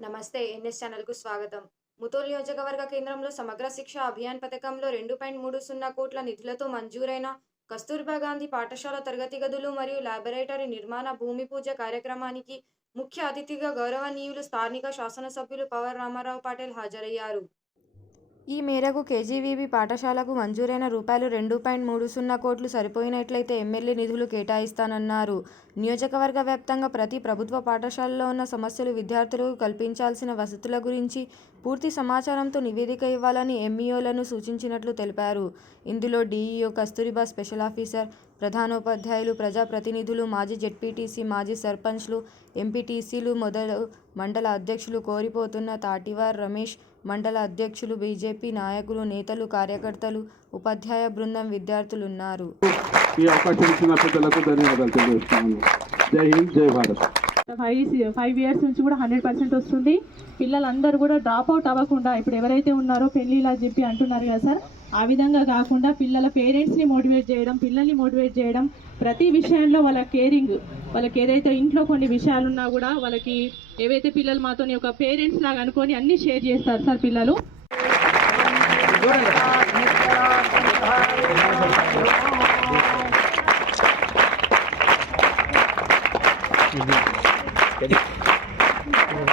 నమస్తే ఎన్ఎస్ ఛానల్కు స్వాగతం. ముతోల్ నియోజకవర్గ కేంద్రంలో సమగ్ర శిక్ష అభియాన్ పథకంలో రెండు పాయింట్ మూడు సున్నా కోట్ల నిధులతో మంజూరైన కస్తూర్బా గాంధీ పాఠశాల తరగతి గదులు మరియు ల్యాబొరేటరీ నిర్మాణ భూమి పూజ కార్యక్రమానికి ముఖ్య అతిథిగా గౌరవనీయులు స్థానిక శాసనసభ్యులు పవర్ రామారావు పాటిల్ హాజరయ్యారు. ఈ మేరకు కేజీవీబీ పాఠశాలకు మంజూరైన రూపాయలు రెండు పాయింట్ మూడు సున్నా కోట్లు సరిపోయినట్లయితే ఎమ్మెల్యే నిధులు కేటాయిస్తానన్నారు. నియోజకవర్గ వ్యాప్తంగా ప్రతి ప్రభుత్వ పాఠశాలలో ఉన్న సమస్యలు విద్యార్థులకు కల్పించాల్సిన వసతుల గురించి పూర్తి సమాచారంతో నివేదిక ఇవ్వాలని ఎంఈఓలను సూచించినట్లు తెలిపారు. ఇందులో డీఈఓ కస్తూరిబా స్పెషల్ ఆఫీసర్ ప్రధానోపాధ్యాయులు ప్రజాప్రతినిధులు మాజీ జెడ్పీటీసీ మాజీ సర్పంచ్లు ఎంపీటీసీలు మొదలు మండల అధ్యక్షులు కోరిపోతున్న తాటివార్ రమేష్ మండల అధ్యక్షులు బీజేపీ నాయకులు నేతలు కార్యకర్తలు ఉపాధ్యాయ బృందం విద్యార్థులు ఉన్నారు ఈ అవకాశం ఇచ్చిన పెద్దలకు ధన్యవాదాలు తెలియజేస్తున్నాను. జై హింద్ జై భారత్. ఫైవ్ ఫైవ్ ఇయర్స్ నుంచి కూడా హండ్రెడ్ పర్సెంట్ వస్తుంది. పిల్లలందరూ కూడా డ్రాప్ అవుట్ అవ్వకుండా ఇప్పుడు ఎవరైతే ఉన్నారో పెళ్ళిలా చెప్పి అంటున్నారు కదా సార్ ఆ విధంగా కాకుండా పిల్లల పేరెంట్స్ని మోటివేట్ చేయడం పిల్లల్ని మోటివేట్ చేయడం ప్రతి విషయంలో వాళ్ళ కేరింగ్ వాళ్ళకి ఏదైతే ఇంట్లో కొన్ని విషయాలు ఉన్నా కూడా వాళ్ళకి ఏవైతే పిల్లలు మాతోని ఒక పేరెంట్స్ లాగా అనుకొని అన్ని షేర్ చేస్తారు సార్ పిల్లలు. Gracias.